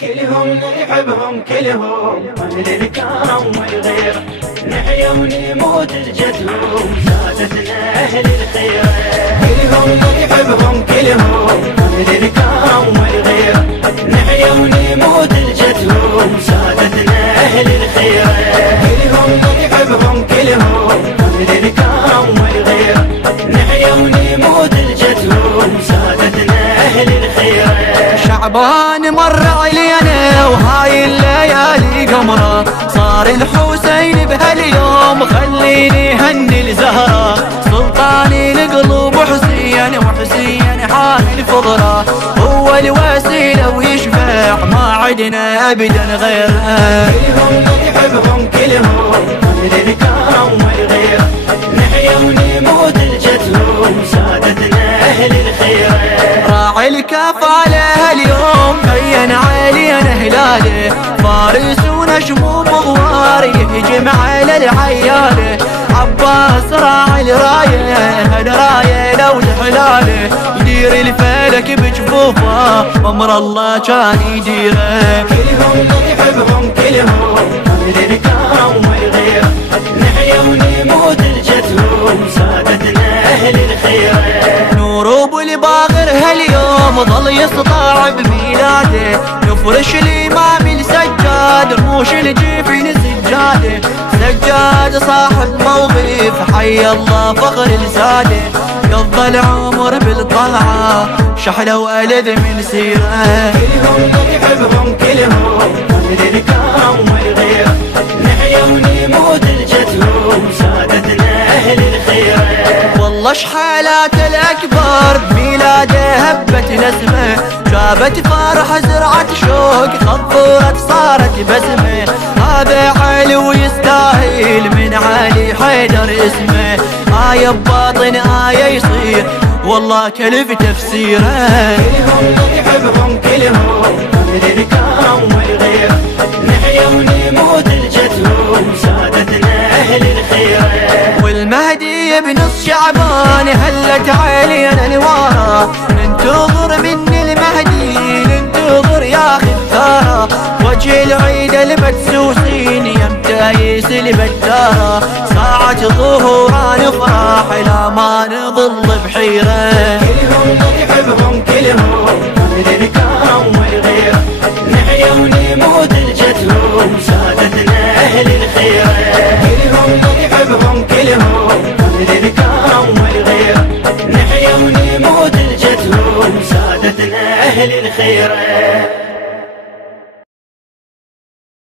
كلهم نحبهم كلهم أهل الكرم والغيرة، نحيا ونموت لجدهم سادتنا أهل الخيرة. كلهم نحبهم كلهم أهل الكرم والغيرة، نحيا ونموت لجدهم سادتنا أهل الخيرة. كلهم نحبهم كلهم أهل الكرم والغيرة، نحيا ونموت لجدهم سادتنا أهل الخيرة. شعبان مر علينا وهاي الليالي قمره، صار الحسين بهاليوم خليني هني الزهره، سلطاني القلوب حسين وحسين حامل الفضره، هو الوسيله ويشفع ما عدنا ابدا غيره. كلهم نحبهم كلهم أهل الكرم والغيرة، نحيا ونموت لجدهم سادتنا أهل الخيرة. راعي الكفاله اليوم بين علينا هلاله، فارس ونجم مغوار يهجم على العياله، عباس راعي الرايه هالرايه لو حلاله، يدير الفلك بجفوفه امر الله كان يديره. كلهم نحبهم كلهم أهل الكرم والغيرة، نحيا ونموت لجدهم سادتنا أهل الخيرة. نور ابو الباغر هاليوم ظل يسطع بميلاده، نفرش الامام السجاد رموش الجفن سجاده، سجاد صاحب موقف حي الله فخر لساده، قضى العمر بالطاعه شحله والذ من سيره. كلهم نحبهم كلهم أهل الكرم والغيرة، نحيا ونموت لجدهم سادتنا أهل الخيرة. والله شحالات الأكبر بميلاده هبت نسمه، جابت فرح زرعت شوق خضرت صارت بسمه، هذا علو يستاهل من علي حيدر اسمه، آية بباطن آية يصير والله كلف تفسيره. كلهم نحبهم كلهم أهل الكرم والغيرة، نحيا ونموت لجدهم سادتنا أهل الخيرة. والمهدي بنص شعبان هلت علينا نواره، ننتظر من المهدي ننتظر ياخذ ثاره، وجه العيد المدسوسين يمتايس البداره، ساعة ظهورا نفرح لا ما نظل بحيره. كلهم نحبهم كلهم أهل الكرم والغيرة، نحيا ونموت لجدهم سادتنا أهل الخيرة. كلهم نحبهم كلهم أهل الكرم والغيرة، نحيا ونموت لجدهم سادتنا أهل الخيرة.